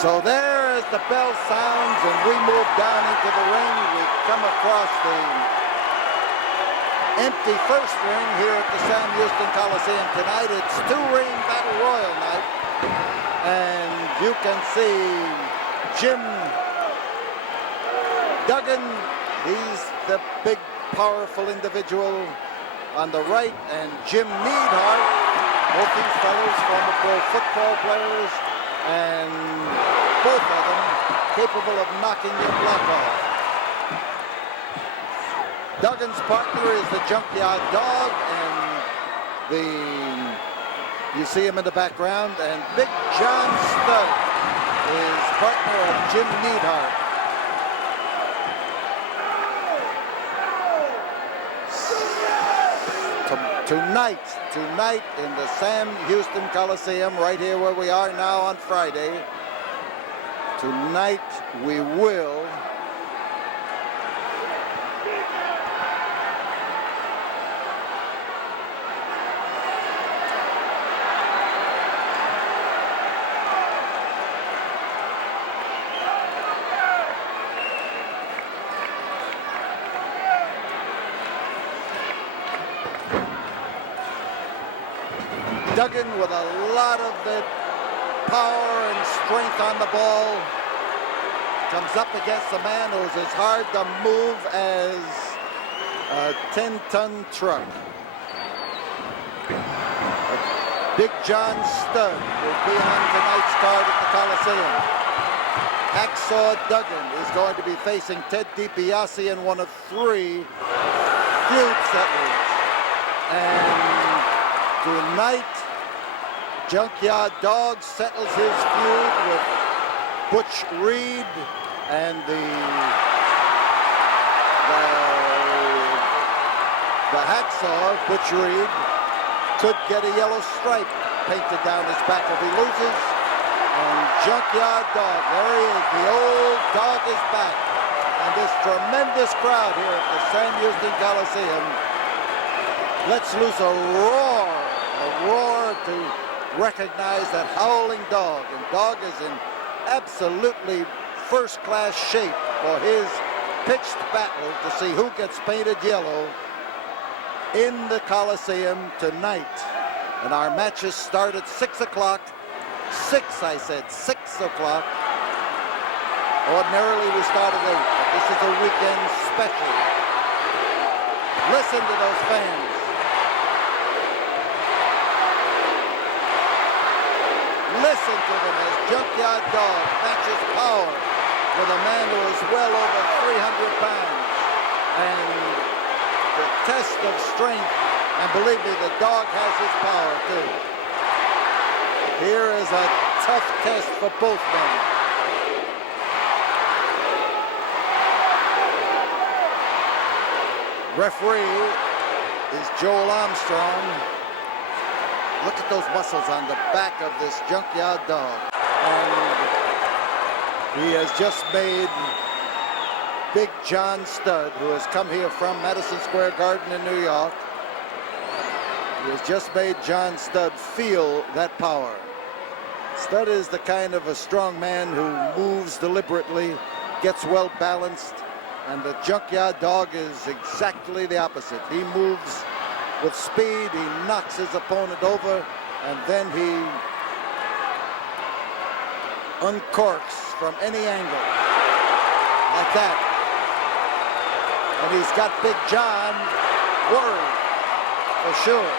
So there as the bell sounds and we move down into the ring, we come across the empty first ring here at the Sam Houston Coliseum tonight. It's two-ring battle royal night. And you can see Jim Duggan, he's the big, powerful individual on the right, and Jim Neidhart, both these fellows former pro football players, and both of them capable of knocking your block off. Duggan's partner is the Junkyard Dog, and you see him in the background, and Big John Studd is partner of Jim Neidhart. Tonight in the Sam Houston Coliseum, right here where we are now on Friday, tonight we will Duggan with a lot of the power and strength on the ball comes up against a man who's as hard to move as a 10-ton truck. Big John Studd will be on tonight's card at the Coliseum. Hacksaw Duggan is going to be facing Ted DiBiase in one of 3 feud settlers. And tonight, Junkyard Dog settles his feud with Butch Reed, and the hacksaw, Butch Reed, could get a yellow stripe painted down his back if he loses. And Junkyard Dog, there he is, the old dog is back. And this tremendous crowd here at the Sam Houston Coliseum lets loose a roar to recognize that howling Dog. And Dog is in absolutely first-class shape for his pitched battle to see who gets painted yellow in the Coliseum tonight. And our matches start at 6 o'clock. 6, I said, 6 o'clock. Ordinarily we start at 8, but this is a weekend special. Listen to those fans. Listen to them as Junkyard Dog matches power with a man who is well over 300 pounds. And the test of strength, and believe me, the dog has his power too. Here is a tough test for both men. Referee is Joel Armstrong. Look at those muscles on the back of this Junkyard Dog. And he has just made Big John Studd, who has come here from Madison Square Garden in New York. He has just made John Studd feel that power. Studd is the kind of a strong man who moves deliberately, gets well balanced, and the Junkyard Dog is exactly the opposite. He moves with speed, he knocks his opponent over, and then he uncorks from any angle, like that. And he's got Big John worried, for sure.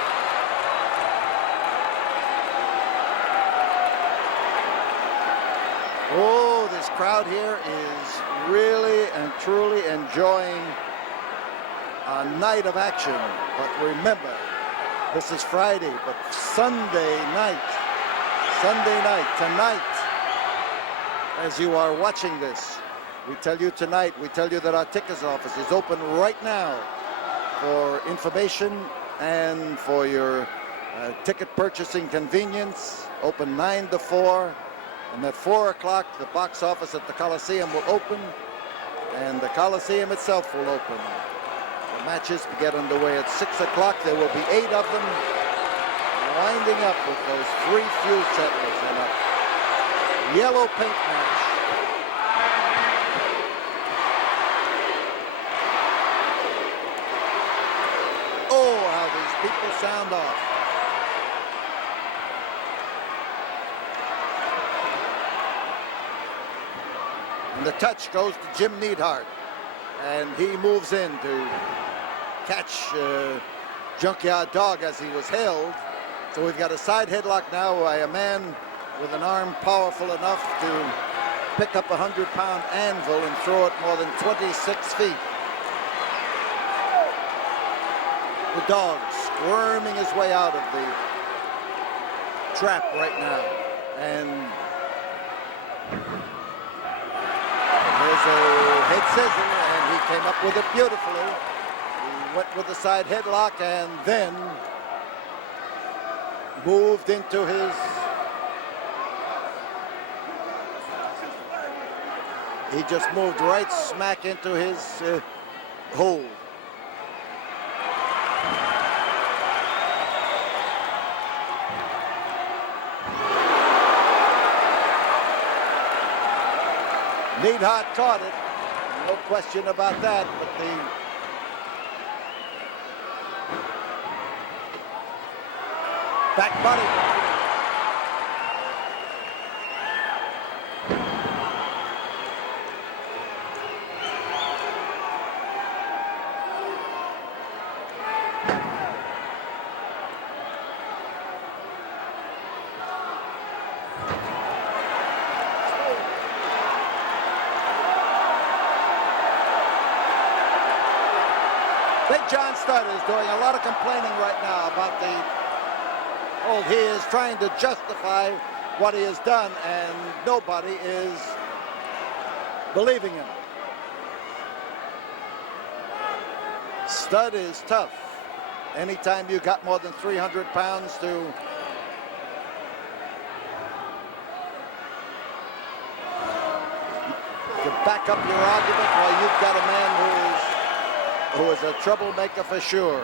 Oh, this crowd here is really and truly enjoying a night of action. But remember, this is Friday, but Sunday night, tonight, as you are watching this, we tell you tonight, we tell you that our tickets office is open right now for information and for your ticket purchasing convenience, open 9 to 4. And at 4 o'clock, the box office at the Coliseum will open, and the Coliseum itself will open. The matches get underway at 6 o'clock. There will be 8 of them, winding up with those 3 feud settlers. And a yellow paint match. Oh, how these people sound off. And the touch goes to Jim Neidhart. And he moves in to catch Junkyard Dog as he was held. So we've got a side headlock now by a man with an arm powerful enough to pick up a 100-pound anvil and throw it more than 26 feet. The Dog squirming his way out of the trap right now. And there's a head scissor, and he came up with it beautifully. He went with the side headlock and then moved into his... He just moved right smack into his hold. Neidhart caught it, no question about that, but the back body. Big John Studd is doing a lot of complaining right now about the... Oh, he is trying to justify what he has done, and nobody is believing him. Studd is tough. Anytime you got more than 300 pounds to back up your argument, well, you've got a man who is a troublemaker for sure.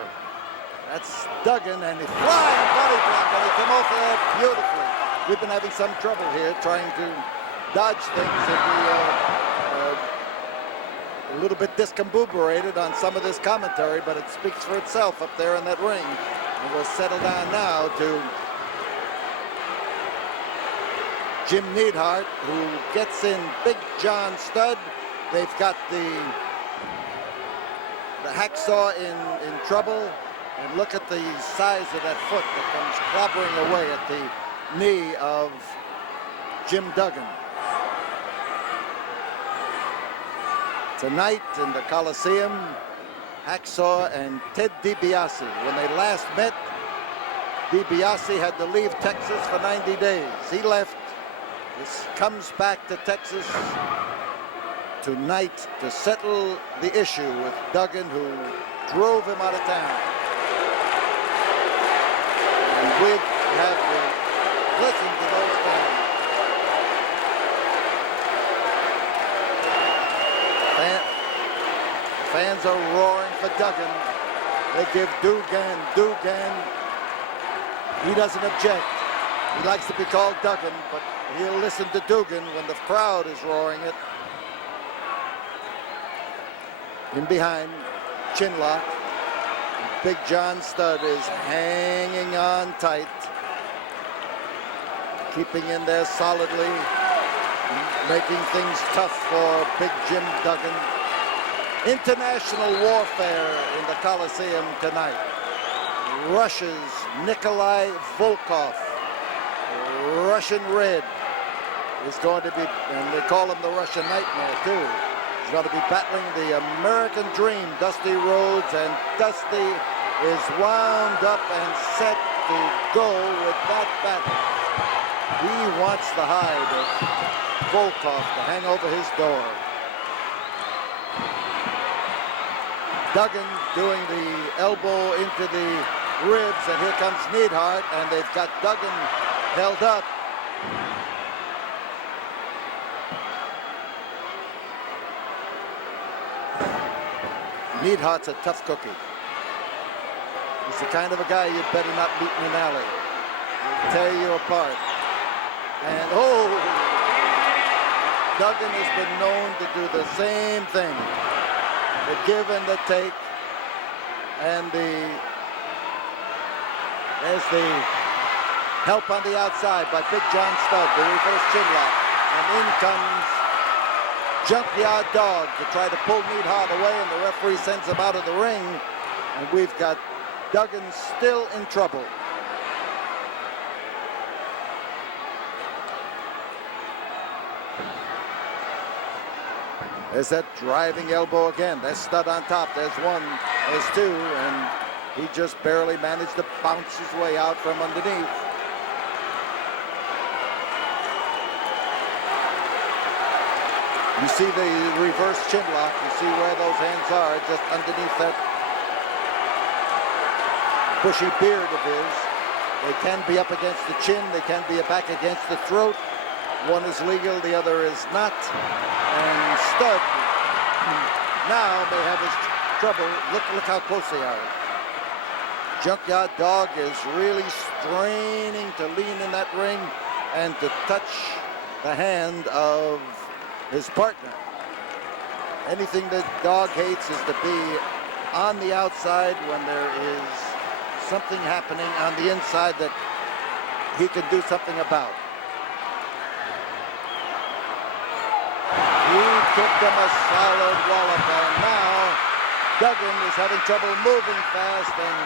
That's Duggan, and he's flying body block, and he came off there beautifully. We've been having some trouble here trying to dodge things and be a little bit discombobulated on some of this commentary, but it speaks for itself up there in that ring. And we'll settle down now to Jim Neidhart, who gets in Big John Studd. They've got the hacksaw in trouble, and look at the size of that foot that comes clobbering away at the knee of Jim Duggan. Tonight in the Coliseum, Hacksaw and Ted DiBiase. When they last met, DiBiase had to leave Texas for 90 days. He left. This comes back to Texas tonight to settle the issue with Duggan, who drove him out of town. And we have to listen to those fans. Fans are roaring for Duggan. They give Duggan. He doesn't object. He likes to be called Duggan, but he'll listen to Duggan when the crowd is roaring it. In behind, chinlock. Big John Studd is hanging on tight, keeping in there solidly, making things tough for Big Jim Duggan. International warfare in the Coliseum tonight. Russia's Nikolai Volkov, Russian Red, is going to be, and they call him the Russian Nightmare too. He's going to be battling the American Dream, Dusty Rhodes, and Dusty is wound up and set to go with that battle. He wants the hide of Volkov to hang over his door. Duggan doing the elbow into the ribs, and here comes Neidhart, and they've got Duggan held up. Neidhart's a tough cookie. He's the kind of a guy you'd better not meet in an alley. He'll tear you apart. And oh, Duggan has been known to do the same thing. The give and the take. And there's the help on the outside by Big John Studd, the reverse chin lock. And in comes Junkyard Dog to try to pull Neidhart away, and the referee sends him out of the ring. And we've got Duggan still in trouble. There's that driving elbow again. There's Studd on top. There's one, there's two, and he just barely managed to bounce his way out from underneath. You see the reverse chin lock. You see where those hands are, just underneath that bushy beard of his. They can be up against the chin. They can be back against the throat. One is legal, the other is not. And Studd now may have his trouble. Look how close they are. Junkyard Dog is really straining to lean in that ring and to touch the hand of his partner. Anything that Dog hates is to be on the outside when there is something happening on the inside that he can do something about. He kicked him a solid wallop, and now Duggan is having trouble moving fast and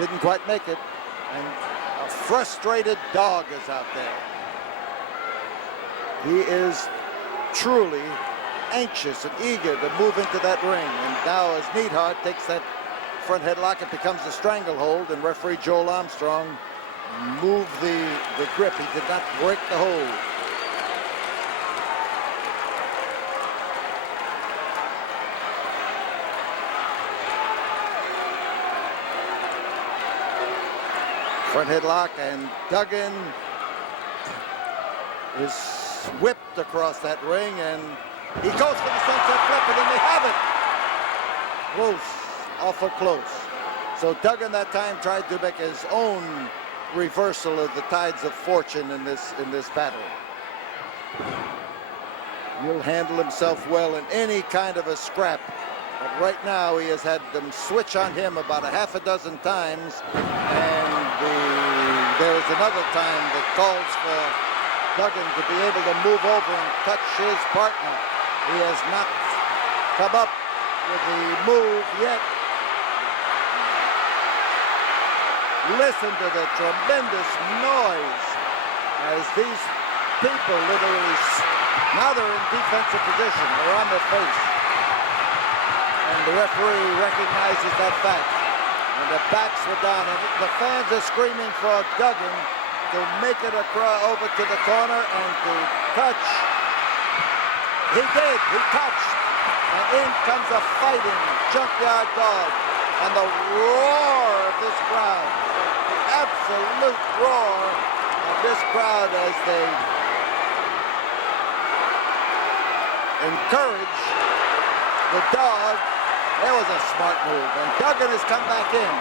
didn't quite make it. And a frustrated Dog is out there. He is truly anxious and eager to move into that ring. And now as Neidhart takes that front headlock, it becomes a stranglehold, and referee Joel Armstrong moved the grip. He did not break the hold. Front headlock, and Duggan is whipped across that ring, and he goes for the sunset flip, and then they have it. Close, awful close. So Duggan that time tried to make his own reversal of the tides of fortune in this battle. He'll handle himself well in any kind of a scrap. But right now he has had them switch on him about a half a dozen times, and there is another time that calls for Duggan to be able to move over and touch his partner. He has not come up with the move yet. Listen to the tremendous noise as these people literally, now they're in defensive position. They're on their face. And the referee recognizes that fact. And the backs were down, and the fans are screaming for Duggan to make it over to the corner and to touch. He did, he touched. And in comes a fighting Junkyard Dog. And the roar of this crowd, the absolute roar of this crowd as they encourage the Dog. That was a smart move, and Duggan has come back in.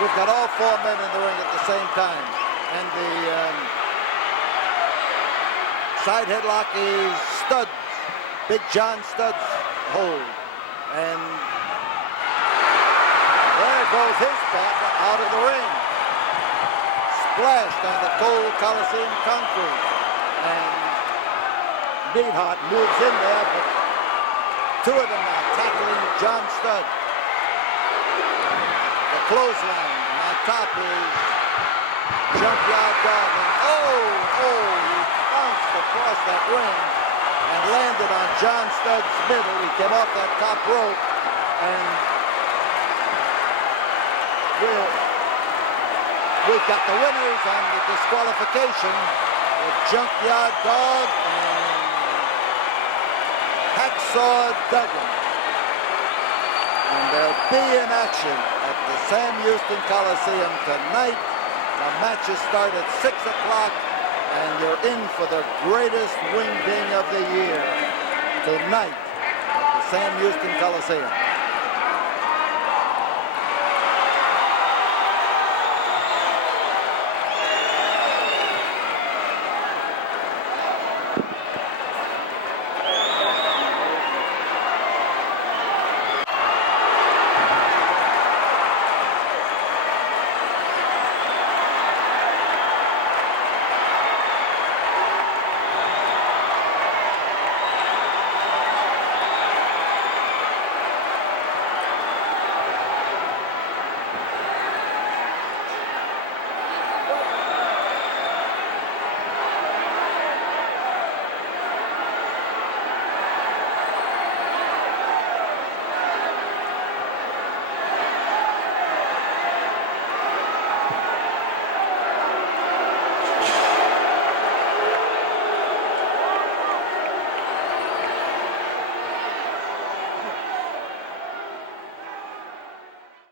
We've got all four men in the ring at the same time. And the side headlock is Studd, Big John Studd's hold. And there goes his partner out of the ring. Splashed on the cold Coliseum concrete. And Neidhart moves in there, but two of them now tackling John Studd. The clothesline. And on top is Junkyard Dog. And he bounced across that ring and landed on John Studd's middle. He came off that top rope, and we've got the winners on the disqualification with Junkyard Dog and Hacksaw Duggan. And they'll be in action at the Sam Houston Coliseum tonight. The matches start at 6 o'clock, and you're in for the greatest ring ding of the year tonight at the Sam Houston Coliseum.